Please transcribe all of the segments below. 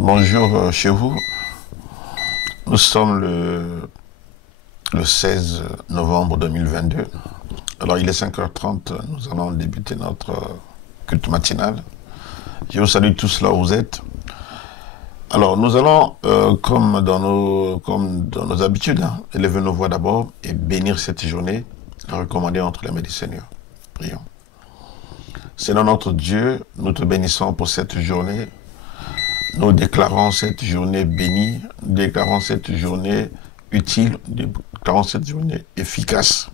Bonjour chez vous. Nous sommes le 16 novembre 2022. Alors il est 5h30, nous allons débuter notre culte matinal. Je vous salue tous là où vous êtes. Alors nous allons, comme dans nos habitudes, élever nos voix d'abord et bénir cette journée, la recommander entre les mains du Seigneur. Prions. Seigneur notre Dieu, nous te bénissons pour cette journée. Nous déclarons cette journée bénie, nous déclarons cette journée utile, nous déclarons cette journée efficace.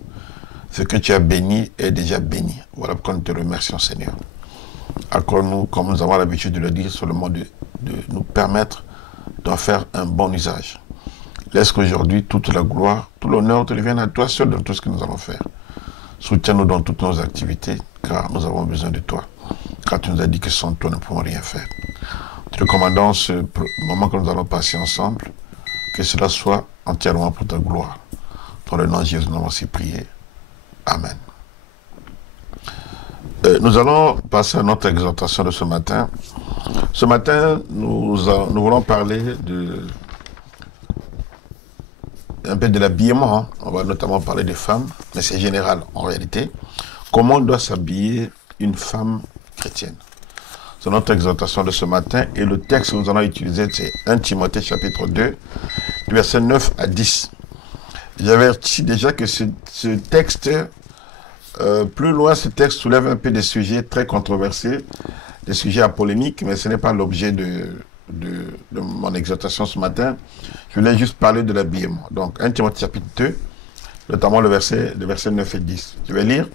Ce que tu as béni est déjà béni. Voilà pourquoi nous te remercions, Seigneur. Accorde-nous, comme nous avons l'habitude de le dire, seulement de nous permettre d'en faire un bon usage. Laisse qu'aujourd'hui, toute la gloire, tout l'honneur te revienne à toi seul dans tout ce que nous allons faire. Soutiens-nous dans toutes nos activités, car nous avons besoin de toi. Car tu nous as dit que sans toi, nous ne pouvons rien faire. Te recommandons ce moment que nous allons passer ensemble, que cela soit entièrement pour ta gloire. Dans le nom de Jésus, nous avons aussi prié. Amen. Nous allons passer à notre exhortation de ce matin. Ce matin, nous voulons parler un peu de l'habillement. On va notamment parler des femmes, mais c'est général en réalité. Comment doit s'habiller une femme chrétienne? C'est notre exhortation de ce matin. Et le texte que nous allons utiliser, c'est 1 Timothée chapitre 2, du verset 9 à 10. J'avertis déjà que ce texte, plus loin, ce texte soulève un peu des sujets très controversés, des sujets à polémique, mais ce n'est pas l'objet de mon exhortation ce matin. Je voulais juste parler de l'habillement. Donc, 1 Timothée chapitre 2, notamment le verset 9 et 10. Je vais lire.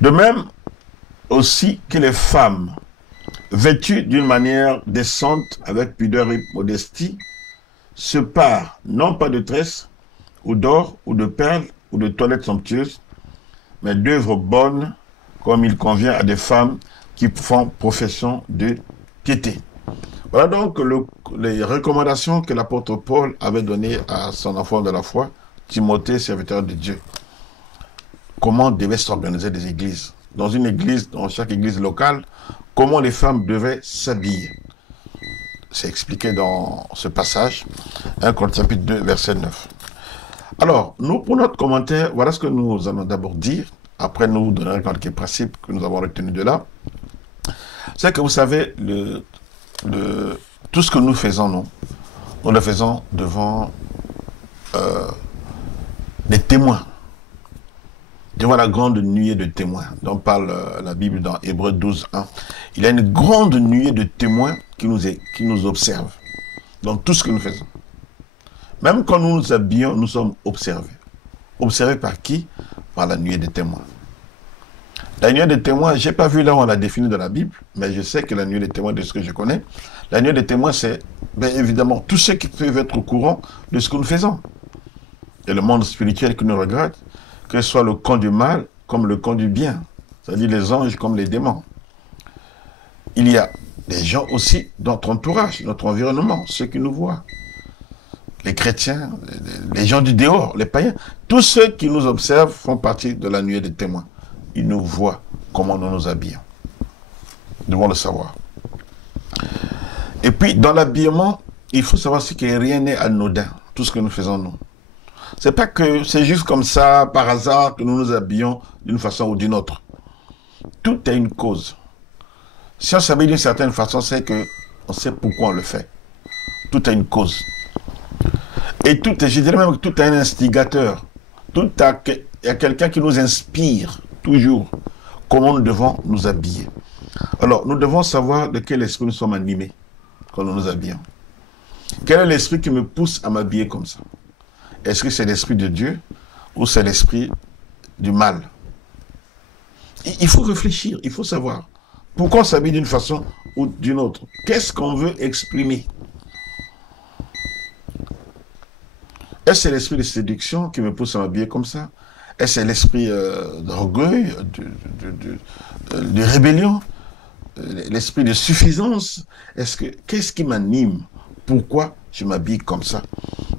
De même, aussi que les femmes, vêtues d'une manière décente, avec pudeur et modestie, se parent non pas de tresses, ou d'or, ou de perles, ou de toilettes somptueuses, mais d'œuvres bonnes, comme il convient à des femmes qui font profession de piété. Voilà donc les recommandations que l'apôtre Paul avait données à son enfant de la foi, Timothée, serviteur de Dieu. Comment devaient s'organiser des églises? Dans une église, dans chaque église locale, comment les femmes devaient s'habiller. C'est expliqué dans ce passage, 1 Corinthiens chapitre 2, verset 9. Alors, nous, pour notre commentaire, voilà ce que nous allons d'abord dire. Après, nous vous donnerons quelques principes que nous avons retenus de là. C'est que vous savez, tout ce que nous faisons, nous le faisons devant des témoins. Devant la grande nuée de témoins dont parle la Bible dans Hébreux 12, 1. Il y a une grande nuée de témoins qui nous observent dans tout ce que nous faisons. Même quand nous nous habillons, nous sommes observés. Observés par qui? Par la nuée de témoins. La nuée de témoins, je n'ai pas vu là où on l'a définie dans la Bible, mais je sais que la nuée de témoins, de ce que je connais, la nuée de témoins, c'est bien évidemment tous ceux qui peuvent être au courant de ce que nous faisons. Et le monde spirituel qui nous regarde, que ce soit le camp du mal comme le camp du bien, c'est-à-dire les anges comme les démons. Il y a des gens aussi dans notre entourage, notre environnement, ceux qui nous voient. Les chrétiens, les gens du dehors, les païens, tous ceux qui nous observent font partie de la nuée des témoins. Ils nous voient comment nous nous habillons. Nous devons le savoir. Et puis, dans l'habillement, il faut savoir que rien n'est anodin, tout ce que nous faisons nous. C'est pas que c'est juste comme ça, par hasard, que nous nous habillons d'une façon ou d'une autre. Tout a une cause. Si on s'habille d'une certaine façon, c'est que on sait pourquoi on le fait. Tout a une cause. Et je dirais même que tout a un instigateur. Il y a quelqu'un qui nous inspire toujours comment nous devons nous habiller. Alors, nous devons savoir de quel esprit nous sommes animés quand nous nous habillons. Quel est l'esprit qui me pousse à m'habiller comme ça? Est-ce que c'est l'esprit de Dieu ou c'est l'esprit du mal? Il faut réfléchir, il faut savoir. Pourquoi on s'habille d'une façon ou d'une autre? Qu'est-ce qu'on veut exprimer? Est-ce que c'est l'esprit de séduction qui me pousse à m'habiller comme ça? Est-ce que c'est l'esprit d'orgueil, de rébellion? L'esprit de suffisance? Qu'est-ce qui m'anime? Pourquoi je m'habille comme ça?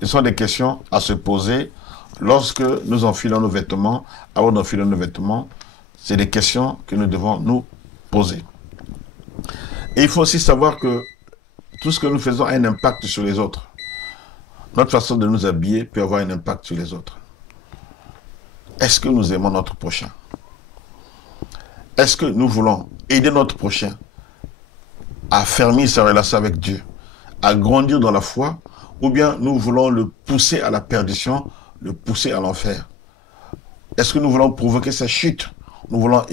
Ce sont des questions à se poser lorsque nous enfilons nos vêtements. Avant d'enfiler nos vêtements, c'est des questions que nous devons nous poser. Et il faut aussi savoir que Tout ce que nous faisons a un impact sur les autres. Notre façon de nous habiller peut avoir un impact sur les autres. Est-ce que nous aimons notre prochain? Est-ce que nous voulons aider notre prochain à affermir sa relation avec Dieu, à grandir dans la foi, ou bien nous voulons le pousser à la perdition, le pousser à l'enfer? Est-ce que nous voulons provoquer sa chute? Nous voulons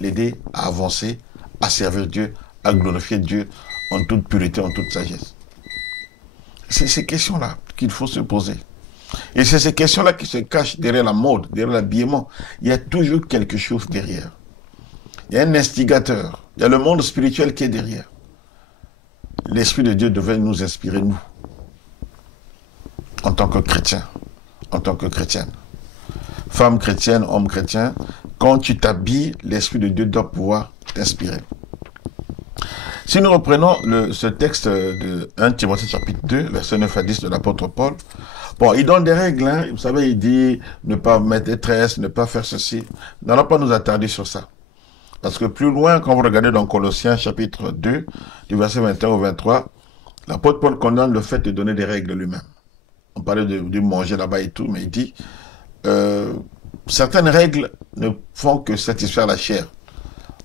l'aider à avancer, à servir Dieu, à glorifier Dieu en toute pureté, en toute sagesse. C'est ces questions-là qu'il faut se poser. Et c'est ces questions-là qui se cachent derrière la mode, derrière l'habillement. Il y a toujours quelque chose derrière. Il y a un instigateur. Il y a le monde spirituel qui est derrière. L'Esprit de Dieu devait nous inspirer, nous, en tant que chrétiens, en tant que chrétienne. Femme chrétienne, homme chrétien, quand tu t'habilles, l'Esprit de Dieu doit pouvoir t'inspirer. Si nous reprenons ce texte de 1 Timothée chapitre 2, versets 9 à 10 de l'apôtre Paul, bon, il donne des règles, hein. Vous savez, il dit ne pas mettre des tresses, ne pas faire ceci. Nous n'allons pas nous attarder sur ça. Parce que plus loin, quand vous regardez dans Colossiens chapitre 2, du verset 21 au 23, l'apôtre Paul condamne le fait de donner des règles lui-même. On parlait de manger là-bas et tout, mais il dit certaines règles ne font que satisfaire la chair.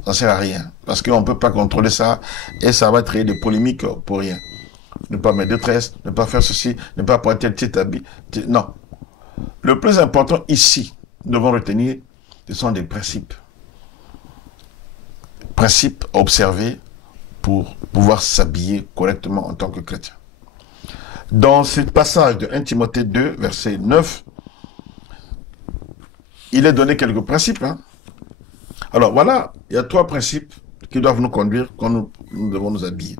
Ça ne sert à rien. Parce qu'on ne peut pas contrôler ça et ça va créer des polémiques pour rien. Ne pas mettre de tresses, ne pas faire ceci, ne pas porter un petit habit. Non. Le plus important ici, nous devons retenir, ce sont des principes. Principes à observer pour pouvoir s'habiller correctement en tant que chrétien. Dans ce passage de 1 Timothée 2, verset 9, il est donné quelques principes. Hein. Alors voilà, il y a 3 principes qui doivent nous conduire quand nous devons nous habiller.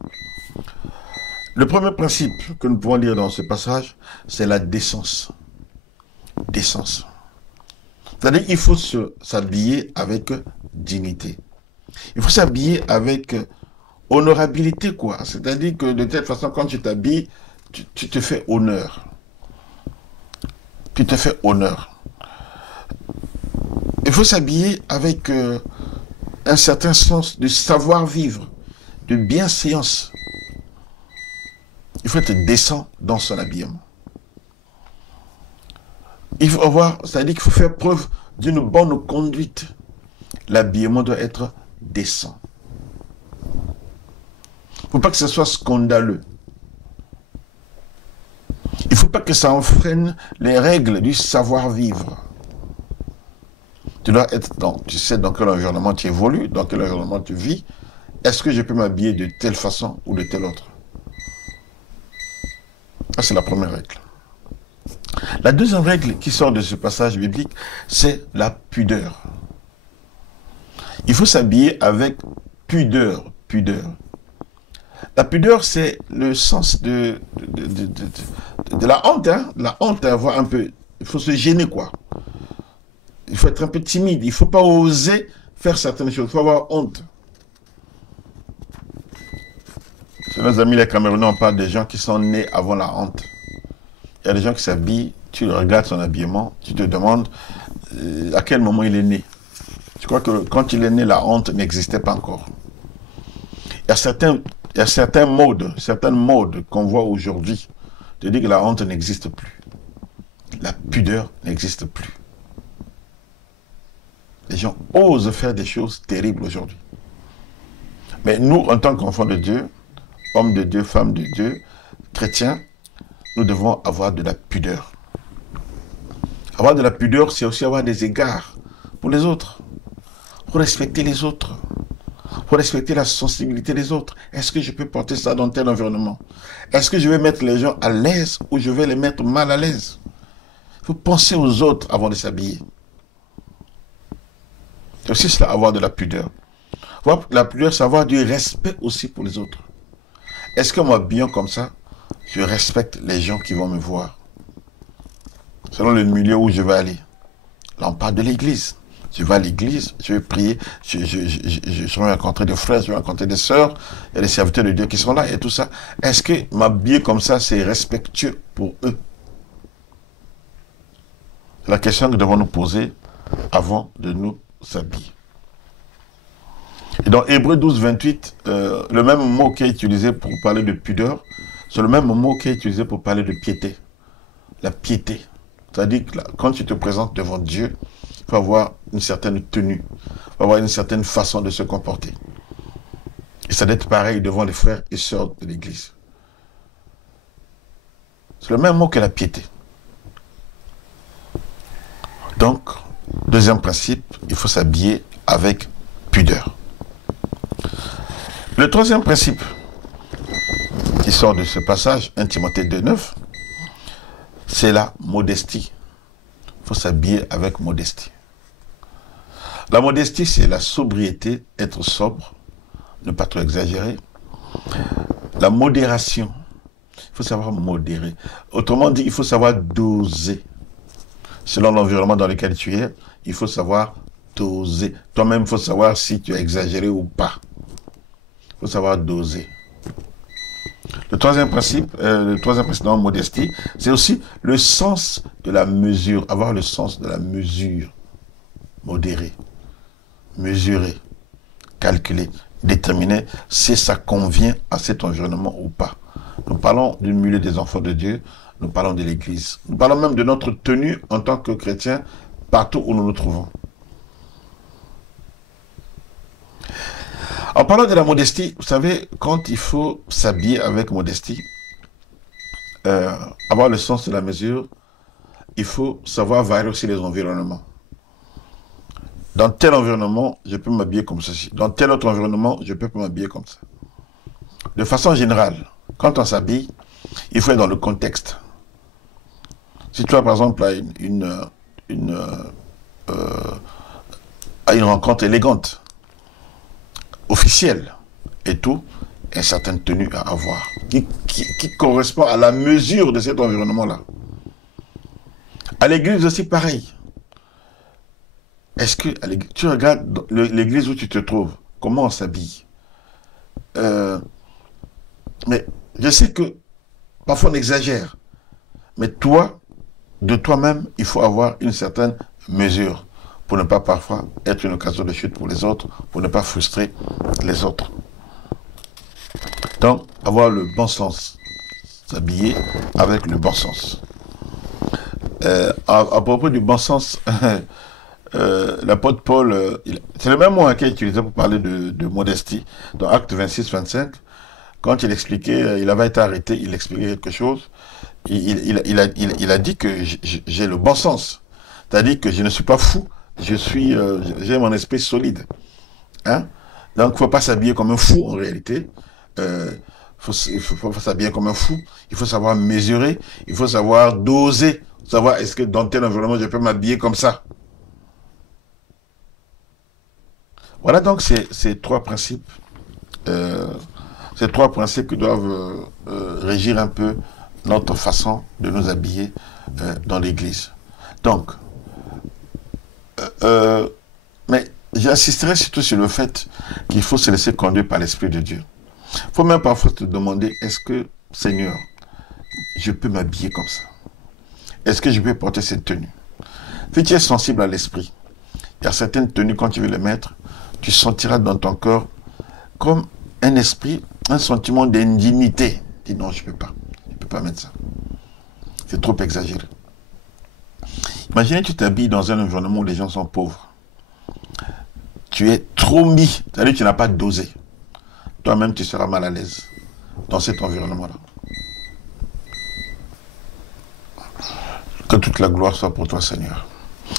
Le premier principe que nous pouvons lire dans ce passage, c'est la décence. Décence. C'est-à-dire qu'il faut s'habiller avec dignité. Il faut s'habiller avec honorabilité, quoi. C'est-à-dire que de telle façon, quand tu t'habilles, tu te fais honneur. Tu te fais honneur. Il faut s'habiller avec un certain sens de savoir-vivre, de bienséance. Il faut être décent dans son habillement. Il faut avoir, c'est-à-dire qu'il faut faire preuve d'une bonne conduite. L'habillement doit être décent. Il ne faut pas que ce soit scandaleux. Il ne faut pas que ça enfreine les règles du savoir-vivre. Tu dois être tu sais dans quel environnement tu évolues, dans quel environnement tu vis. Est-ce que je peux m'habiller de telle façon ou de telle autre? Ça, c'est la première règle. La deuxième règle qui sort de ce passage biblique, c'est la pudeur. Il faut s'habiller avec pudeur. Pudeur. La pudeur, c'est le sens de la honte. Hein? La honte, avoir un peu. Il faut se gêner, quoi. Il faut être un peu timide. Il ne faut pas oser faire certaines choses. Il faut avoir honte. Chez nos amis les Camerounais, on parle des gens qui sont nés avant la honte. Il y a des gens qui s'habillent, tu regardes son habillement, tu te demandes à quel moment il est né. Je crois que quand il est né, la honte n'existait pas encore. Il y a certaines modes qu'on voit aujourd'hui. Je dis que la honte n'existe plus. La pudeur n'existe plus. Les gens osent faire des choses terribles aujourd'hui. Mais nous, en tant qu'enfants de Dieu, hommes de Dieu, femmes de Dieu, chrétiens, nous devons avoir de la pudeur. Avoir de la pudeur, c'est aussi avoir des égards pour les autres. Pour respecter les autres. Pour respecter la sensibilité des autres. Est-ce que je peux porter ça dans tel environnement? Est-ce que je vais mettre les gens à l'aise ou je vais les mettre mal à l'aise? Il faut penser aux autres avant de s'habiller. C'est aussi cela, avoir de la pudeur. La pudeur, c'est avoir du respect aussi pour les autres. Est-ce que moi, bien comme ça, je respecte les gens qui vont me voir? Selon le milieu où je vais aller. Là, on parle de l'église. Je vais à l'église, je vais prier, je vais rencontrer des frères, je vais rencontrer des sœurs, il y a des serviteurs de Dieu qui sont là et tout ça. Est-ce que m'habiller comme ça, c'est respectueux pour eux? C'est la question que nous devons nous poser avant de nous habiller. Et dans Hébreux 12, 28, le même mot qui est utilisé pour parler de pudeur, c'est le même mot qui est utilisé pour parler de piété. La piété. C'est-à-dire que là, quand tu te présentes devant Dieu, il faut avoir une certaine tenue, il faut avoir une certaine façon de se comporter. Et ça doit être pareil devant les frères et sœurs de l'Église. C'est le même mot que la piété. Donc, deuxième principe, il faut s'habiller avec pudeur. Le troisième principe qui sort de ce passage, 1 Timothée 2,9, c'est la modestie. Il faut s'habiller avec modestie. La modestie, c'est la sobriété, être sobre, ne pas trop exagérer. La modération, il faut savoir modérer. Autrement dit, il faut savoir doser. Selon l'environnement dans lequel tu es, il faut savoir doser. Toi-même, il faut savoir si tu as exagéré ou pas. Il faut savoir doser. Le troisième principe dans la modestie, c'est aussi le sens de la mesure. Avoir le sens de la mesure. Modérer, mesurer, calculer, déterminer si ça convient à cet environnement ou pas. Nous parlons du milieu des enfants de Dieu, nous parlons de l'Église. Nous parlons même de notre tenue en tant que chrétiens partout où nous nous trouvons. En parlant de la modestie, vous savez, quand il faut s'habiller avec modestie, avoir le sens de la mesure, il faut savoir varier aussi les environnements. Dans tel environnement, je peux m'habiller comme ceci. Dans tel autre environnement, je peux m'habiller comme ça. De façon générale, quand on s'habille, il faut être dans le contexte. Si tu as par exemple une rencontre élégante, officielle et tout, une certaine tenue à avoir qui correspond à la mesure de cet environnement-là. À l'église aussi pareil. Est-ce que tu regardes l'église où tu te trouves, comment on s'habille? Mais je sais que parfois on exagère. Mais toi, de toi-même, il faut avoir une certaine mesure pour ne pas parfois être une occasion de chute pour les autres, pour ne pas frustrer les autres. Donc, avoir le bon sens. S'habiller avec le bon sens. À propos du bon sens, l'apôtre Paul, c'est le même mot qu'il a utilisé pour parler de modestie. Dans Acte 26, 25, quand il expliquait, il avait été arrêté, il expliquait quelque chose. Il a dit que j'ai le bon sens. C'est-à-dire que je ne suis pas fou, j'ai mon esprit solide. Hein? Donc, il ne faut pas s'habiller comme un fou en réalité. Il faut s'habiller comme un fou. Il faut savoir mesurer. Il faut savoir doser. Savoir est-ce que dans tel environnement, je peux m'habiller comme ça. Voilà donc ces trois principes. Ces trois principes qui doivent régir un peu notre façon de nous habiller dans l'Église. Donc, mais j'insisterai surtout sur le fait qu'il faut se laisser conduire par l'Esprit de Dieu. Il faut même parfois te demander, est-ce que, Seigneur, je peux m'habiller comme ça? Est-ce que je peux porter cette tenue? Si tu es sensible à l'Esprit, il y a certaines tenues, quand tu veux les mettre, tu sentiras dans ton cœur comme un esprit, un sentiment d'indignité. Tu dis non, je ne peux pas mettre ça. C'est trop exagéré. Imaginez que tu t'habilles dans un environnement où les gens sont pauvres. Tu es trop mis, c'est-à-dire que tu n'as pas dosé. Toi-même, tu seras mal à l'aise dans cet environnement-là. Que toute la gloire soit pour toi, Seigneur.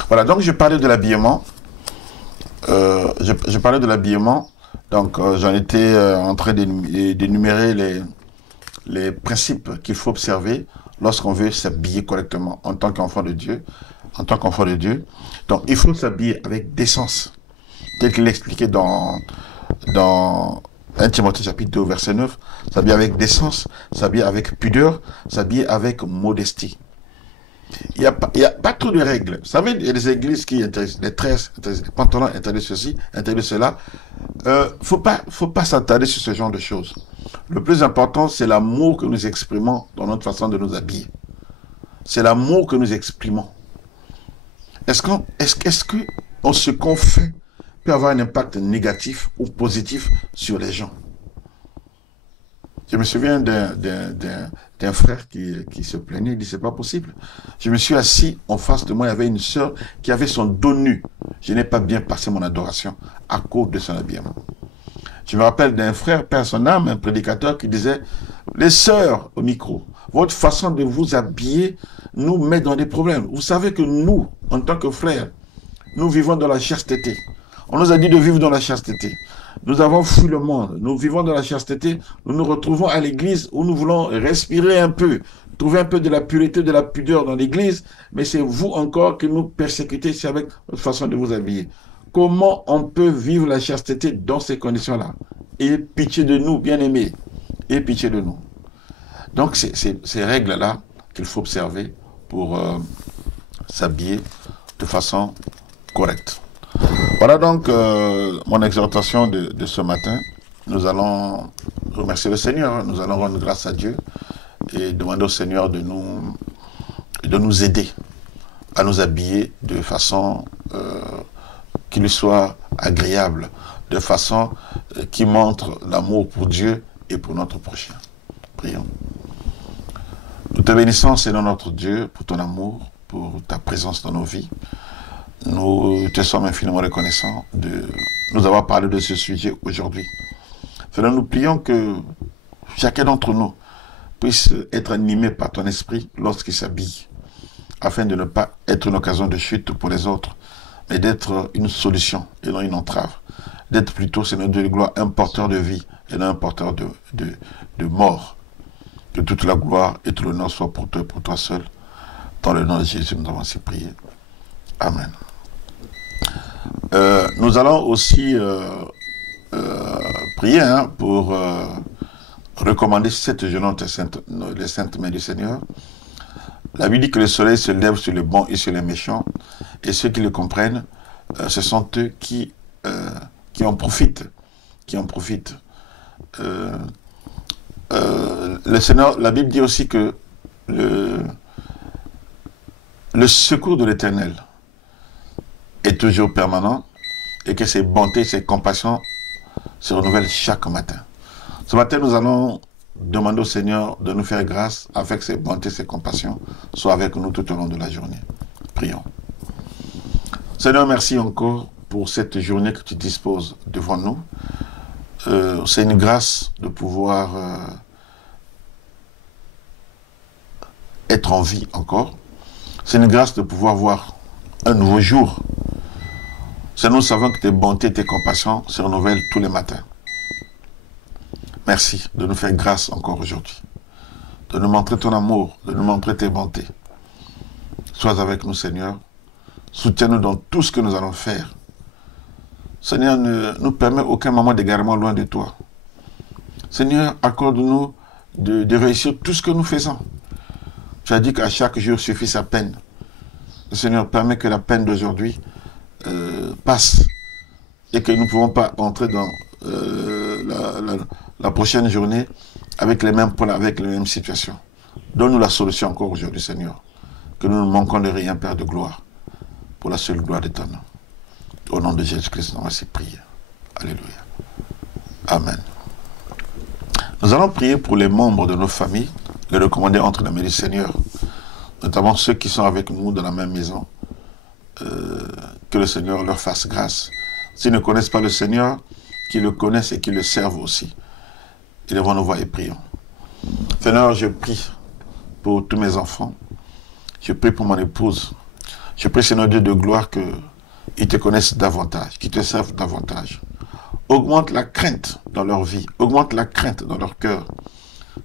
Voilà, donc je parlais de l'habillement. Je parlais de l'habillement. Donc, j'en étais en train d'énumérer les principes qu'il faut observer lorsqu'on veut s'habiller correctement en tant qu'enfant de Dieu. En tant qu'enfant de Dieu. Donc, il faut s'habiller avec décence. Tel qu'il l'expliquait dans 1 Timothée chapitre 2, verset 9. S'habiller avec décence, s'habiller avec pudeur, s'habiller avec modestie. Il n'y a pas trop de règles. Vous savez, il y a des églises qui interdisent les tresses, les pantalons, interdisent ceci, interdisent cela. Faut pas s'attarder sur ce genre de choses. Le plus important, c'est l'amour que nous exprimons dans notre façon de nous habiller. C'est l'amour que nous exprimons. Est-ce qu'on se confie peut avoir un impact négatif ou positif sur les gens. Je me souviens d'un frère qui se plaignait, il dit, c'est pas possible. Je me suis assis en face de moi, il y avait une sœur qui avait son dos nu. Je n'ai pas bien passé mon adoration à cause de son habillement. Je me rappelle d'un frère, père son âme, un prédicateur qui disait, les sœurs au micro, votre façon de vous habiller nous met dans des problèmes. Vous savez que nous, en tant que frères, nous vivons dans la chasteté. On nous a dit de vivre dans la chasteté. Nous avons fui le monde. Nous vivons dans la chasteté. Nous nous retrouvons à l'église où nous voulons respirer un peu, trouver un peu de la pureté, de la pudeur dans l'église. Mais c'est vous encore qui nous persécutez, c'est avec votre façon de vous habiller. Comment on peut vivre la chasteté dans ces conditions-là? Et pitié de nous, bien-aimés. Et pitié de nous. Donc, c'est ces règles-là qu'il faut observer pour s'habiller de façon correcte. Voilà donc mon exhortation de ce matin. Nous allons remercier le Seigneur, nous allons rendre grâce à Dieu et demander au Seigneur de nous aider à nous habiller de façon qui lui soit agréable, de façon qui montre l'amour pour Dieu et pour notre prochain. Prions. Nous te bénissons, Seigneur notre Dieu, pour ton amour, pour ta présence dans nos vies. Nous te sommes infiniment reconnaissants de nous avoir parlé de ce sujet aujourd'hui. Seigneur, nous prions que chacun d'entre nous puisse être animé par ton esprit lorsqu'il s'habille, afin de ne pas être une occasion de chute pour les autres, mais d'être une solution et non une entrave. D'être plutôt, Seigneur Dieu de gloire, un porteur de vie et non un porteur de mort. Que toute la gloire et tout l'honneur soient pour toi seul. Dans le nom de Jésus, nous avons ainsi prié. Amen. Nous allons aussi prier pour recommander cette journée les saintes mains du Seigneur. La Bible dit que le soleil se lève sur les bons et sur les méchants, et ceux qui le comprennent, ce sont eux qui en profitent. Le Seigneur, la Bible dit aussi que le secours de l'Éternel est toujours permanent et que ses bontés, ses compassions se renouvellent chaque matin. Ce matin, nous allons demander au Seigneur de nous faire grâce afin que ses bontés, ses compassions soient avec nous tout au long de la journée. Prions. Seigneur, merci encore pour cette journée que tu disposes devant nous. C'est une grâce de pouvoir être en vie encore. C'est une grâce de pouvoir voir un nouveau jour. C'est nous savons que tes bontés, tes compassions se renouvellent tous les matins. Merci de nous faire grâce encore aujourd'hui. De nous montrer ton amour, de nous montrer tes bontés. Sois avec nous, Seigneur. Soutiens-nous dans tout ce que nous allons faire. Seigneur, ne nous permets aucun moment d'égarement loin de toi. Seigneur, accorde-nous de réussir tout ce que nous faisons. Tu as dit qu'à chaque jour suffit sa peine. Le Seigneur, permet que la peine d'aujourd'hui passe et que nous ne pouvons pas entrer dans la prochaine journée avec les mêmes problèmes, avec les mêmes situations. Donne-nous la solution encore aujourd'hui, Seigneur. Que nous ne manquons de rien, Père de gloire, pour la seule gloire de ton nom. Au nom de Jésus-Christ, nous allons ainsi prier. Alléluia. Amen. Nous allons prier pour les membres de nos familles, les recommander entre les mains du Seigneur, notamment ceux qui sont avec nous dans la même maison. Que le Seigneur leur fasse grâce. S'ils ne connaissent pas le Seigneur, qu'ils le connaissent et qu'ils le servent aussi. Élevons nos voix et prions. Seigneur, je prie pour tous mes enfants. Je prie pour mon épouse. Je prie, Seigneur Dieu de gloire, qu'ils te connaissent davantage, qu'ils te servent davantage. Augmente la crainte dans leur vie. Augmente la crainte dans leur cœur.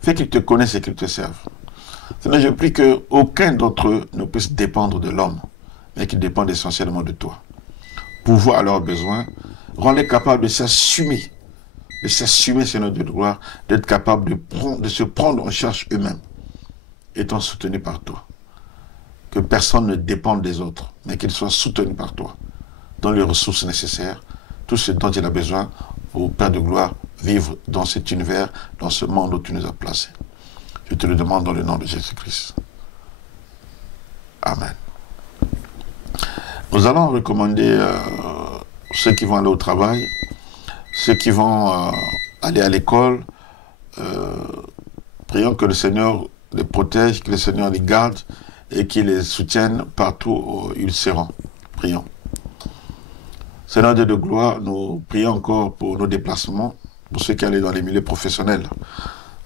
Fais qu'ils te connaissent et qu'ils te servent. Seigneur, je prie qu'aucun d'entre eux ne puisse dépendre de l'homme, mais qu'ils dépendent essentiellement de toi. Pourvoir à leurs besoins, rends-les capables de s'assumer, Seigneur Dieu de gloire, d'être capables de se prendre en charge eux-mêmes, étant soutenus par toi. Que personne ne dépende des autres, mais qu'ils soient soutenus par toi, dans les ressources nécessaires, tout ce dont il a besoin pour, Père de gloire, vivre dans cet univers, dans ce monde où tu nous as placés. Je te le demande dans le nom de Jésus-Christ. Amen. Nous allons recommander ceux qui vont aller au travail, ceux qui vont aller à l'école. Prions que le Seigneur les protège, que le Seigneur les garde et qu'il les soutienne partout où ils seront. Prions. Seigneur Dieu de gloire, nous prions encore pour nos déplacements, pour ceux qui allaient dans les milieux professionnels,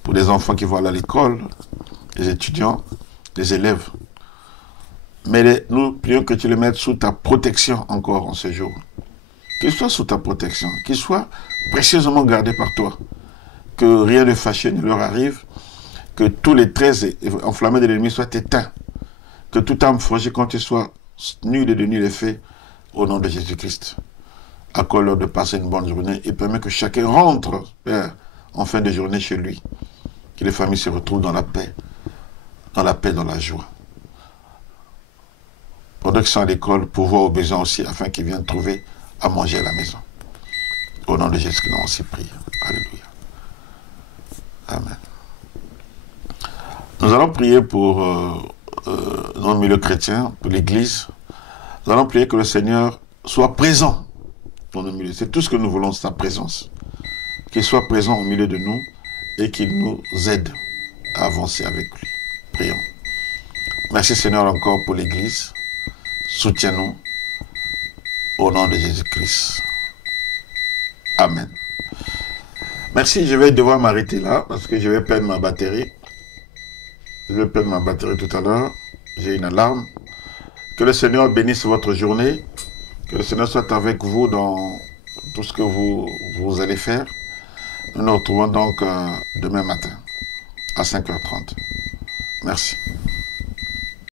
pour les enfants qui vont aller à l'école, les étudiants, les élèves. Mais nous prions que tu les mettes sous ta protection encore en ce jour. Qu'ils soient sous ta protection, qu'ils soient précieusement gardés par toi. Que rien de fâcheux ne leur arrive, que tous les traits enflammés de l'ennemi soient éteints, que toute âme forgée contre eux soit nulle et de nul effet, au nom de Jésus-Christ. Accorde-leur de passer une bonne journée et permet que chacun rentre, Père, en fin de journée chez lui. Que les familles se retrouvent dans la paix, dans la joie. Pendant qu'ils sont à l'école, pouvoir aux besoins aussi, afin qu'ils viennent trouver à manger à la maison. Au nom de Jésus-Christ, nous aussi prie. Alléluia. Amen. Nous allons prier pour dans le milieu chrétien, pour l'Église. Nous allons prier que le Seigneur soit présent dans le milieu. C'est tout ce que nous voulons, sa présence. Qu'il soit présent au milieu de nous et qu'il nous aide à avancer avec lui. Prions. Merci Seigneur encore pour l'Église. Soutiens-nous au nom de Jésus-Christ. Amen. Merci, je vais devoir m'arrêter là parce que je vais perdre ma batterie. Je vais perdre ma batterie tout à l'heure. J'ai une alarme. Que le Seigneur bénisse votre journée. Que le Seigneur soit avec vous dans tout ce que vous allez faire. Nous nous retrouvons donc demain matin à 5h30. Merci.